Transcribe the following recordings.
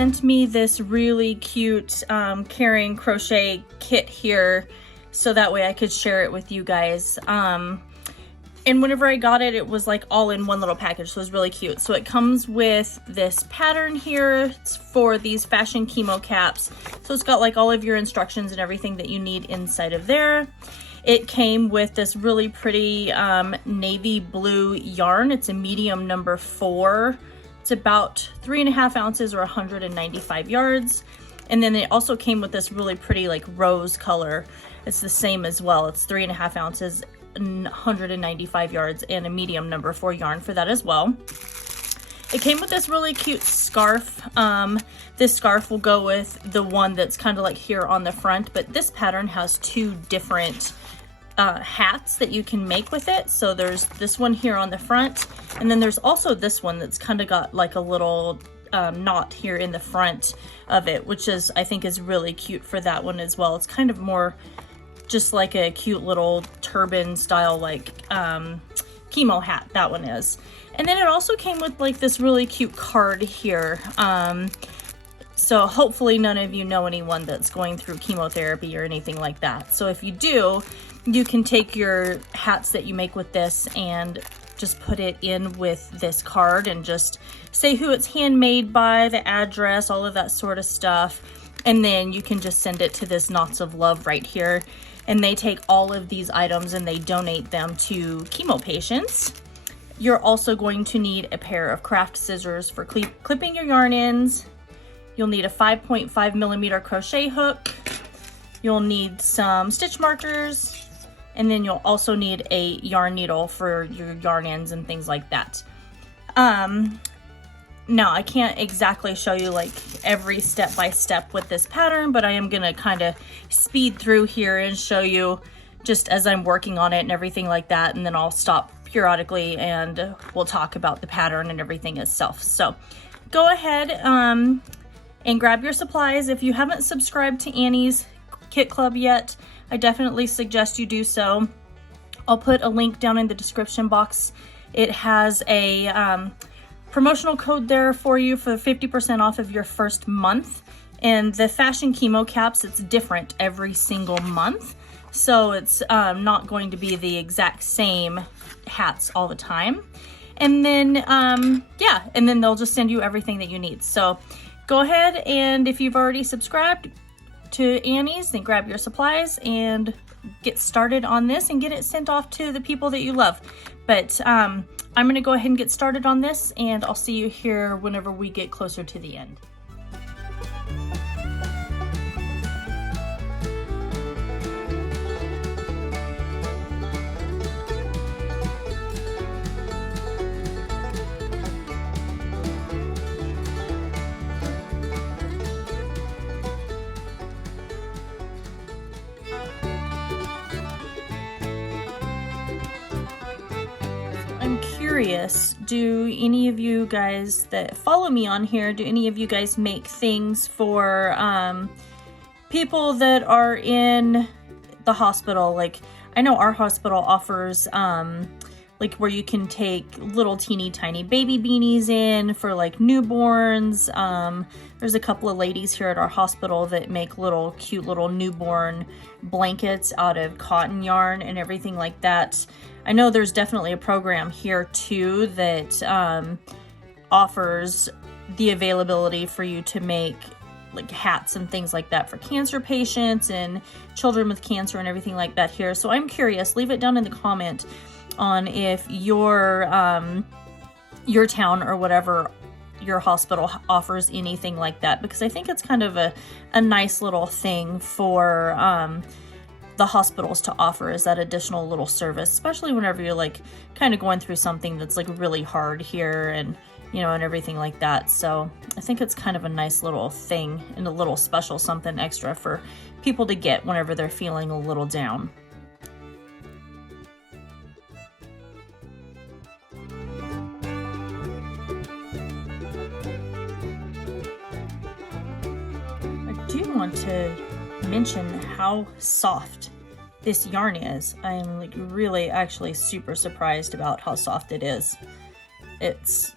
sent me this really cute caring crochet kit here so that way I could share it with you guys. And whenever I got it, it was like all in one little package, so it was really cute. So it comes with this pattern here. It's for these fashion chemo caps. So it's got like all of your instructions and everything that you need inside of there. It came with this really pretty navy blue yarn. It's a medium number 4. It's about 3.5 ounces or 195 yards. And then it also came with this really pretty like rose color. It's the same as well. It's 3.5 ounces, 195 yards, and a medium number 4 yarn for that as well. It came with this really cute scarf. This scarf will go with the one that's kind of like here on the front, but this pattern has 2 different hats that you can make with it. So there's this one here on the front, and then there's also this one that's kind of got like a little knot here in the front of it, which is, I think, is really cute for that one as well. It's kind of more just like a cute little turban style, like chemo hat, that one is. And then it also came with like this really cute card here. So hopefully none of you know anyone that's going through chemotherapy or anything like that. So if you do, you can take your hats that you make with this and just put it in with this card and just say who it's handmade by, the address, all of that sort of stuff. And then you can just send it to this Knots of Love right here. And they take all of these items and they donate them to chemo patients. You're also going to need a pair of craft scissors for clipping your yarn ends. You'll need a 5.5 millimeter crochet hook. You'll need some stitch markers. And then you'll also need a yarn needle for your yarn ends and things like that. Now, I can't exactly show you like every step by step with this pattern, but I am gonna kind of speed through here and show you just as I'm working on it and everything like that, and then I'll stop periodically and we'll talk about the pattern and everything itself. So go ahead and grab your supplies. If you haven't subscribed to Annie's Kit Club yet, I definitely suggest you do so. I'll put a link down in the description box. It has a promotional code there for you for 50% off of your first month. And the fashion chemo caps, it's different every single month. So it's not going to be the exact same hats all the time. And then, yeah, and then they'll just send you everything that you need. So go ahead, and if you've already subscribed to Annie's, then grab your supplies and get started on this and get it sent off to the people that you love. But I'm gonna go ahead and get started on this, and I'll see you here whenever we get closer to the end. Curious, do any of you guys that follow me on here, do any of you guys make things for people that are in the hospital? Like, I know our hospital offers like where you can take little teeny tiny baby beanies in for like newborns. There's a couple of ladies here at our hospital that make little cute little newborn blankets out of cotton yarn and everything like that. I know there's definitely a program here too that offers the availability for you to make like hats and things like that for cancer patients and children with cancer and everything like that here. So I'm curious, leave it down in the comment on if your town or whatever, your hospital offers anything like that, because I think it's kind of a nice little thing for the hospitals to offer, is that additional little service, especially whenever you're like kind of going through something that's like really hard here and, you know, and everything like that. So I think it's kind of a nice little thing and a little special something extra for people to get whenever they're feeling a little down. I do want to mention how soft this yarn is. I'm like really actually super surprised about how soft it is. It's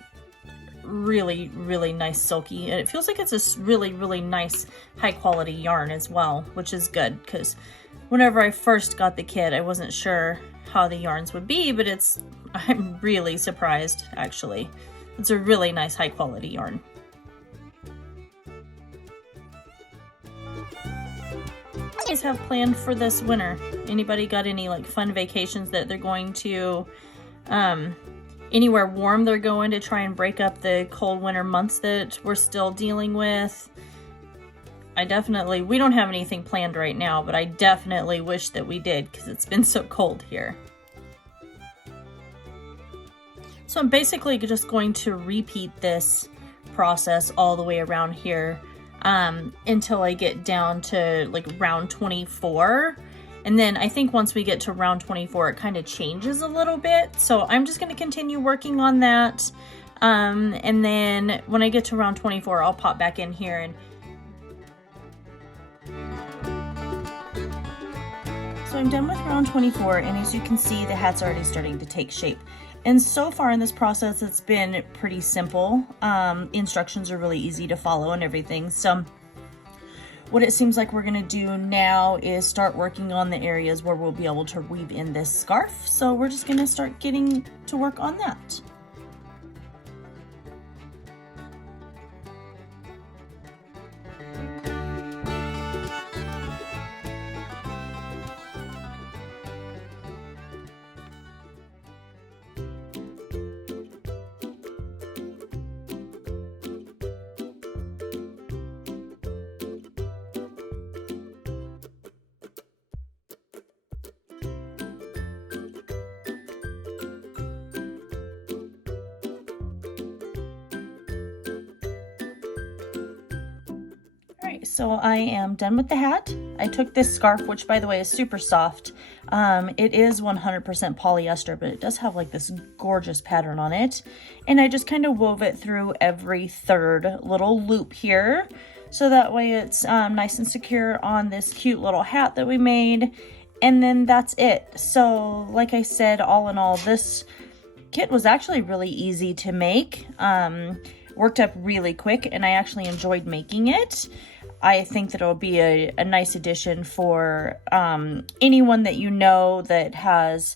really, really nice silky, and it feels like it's a really, really nice high quality yarn as well, which is good because whenever I first got the kit, I wasn't sure how the yarns would be, but I'm really surprised actually. It's a really nice high quality yarn. What do you guys have planned for this winter? Anybody got any like fun vacations that they're going to, anywhere warm they're going to try and break up the cold winter months that we're still dealing with? We don't have anything planned right now, but I definitely wish that we did because it's been so cold here. So I'm basically just going to repeat this process all the way around here until I get down to like round 24. And then I think once we get to round 24, it kind of changes a little bit. So I'm just going to continue working on that. And then when I get to round 24, I'll pop back in here and so I'm done with round 24, and as you can see, the hat's already starting to take shape. And so far in this process, it's been pretty simple. Instructions are really easy to follow and everything. So what it seems like we're gonna do now is start working on the areas where we'll be able to weave in this scarf. So we're just gonna start getting to work on that. So I am done with the hat. I took this scarf, which by the way is super soft. It is 100% polyester, but it does have like this gorgeous pattern on it. And I just kind of wove it through every third little loop here. So that way it's nice and secure on this cute little hat that we made. And then that's it. So like I said, all in all, this kit was actually really easy to make. Worked up really quick, and I actually enjoyed making it. I think that it'll be a nice addition for anyone that you know that has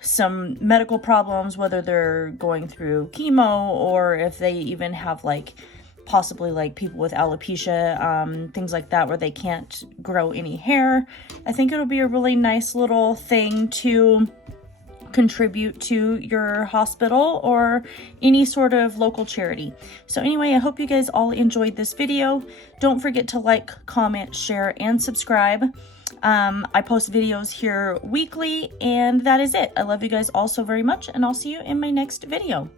some medical problems, whether they're going through chemo or if they even have like possibly like people with alopecia, things like that where they can't grow any hair. I think it'll be a really nice little thing to contribute to your hospital or any sort of local charity. So anyway, I hope you guys all enjoyed this video. Don't forget to like, comment, share, and subscribe. I post videos here weekly, and that is it. I love you guys all so very much, and I'll see you in my next video.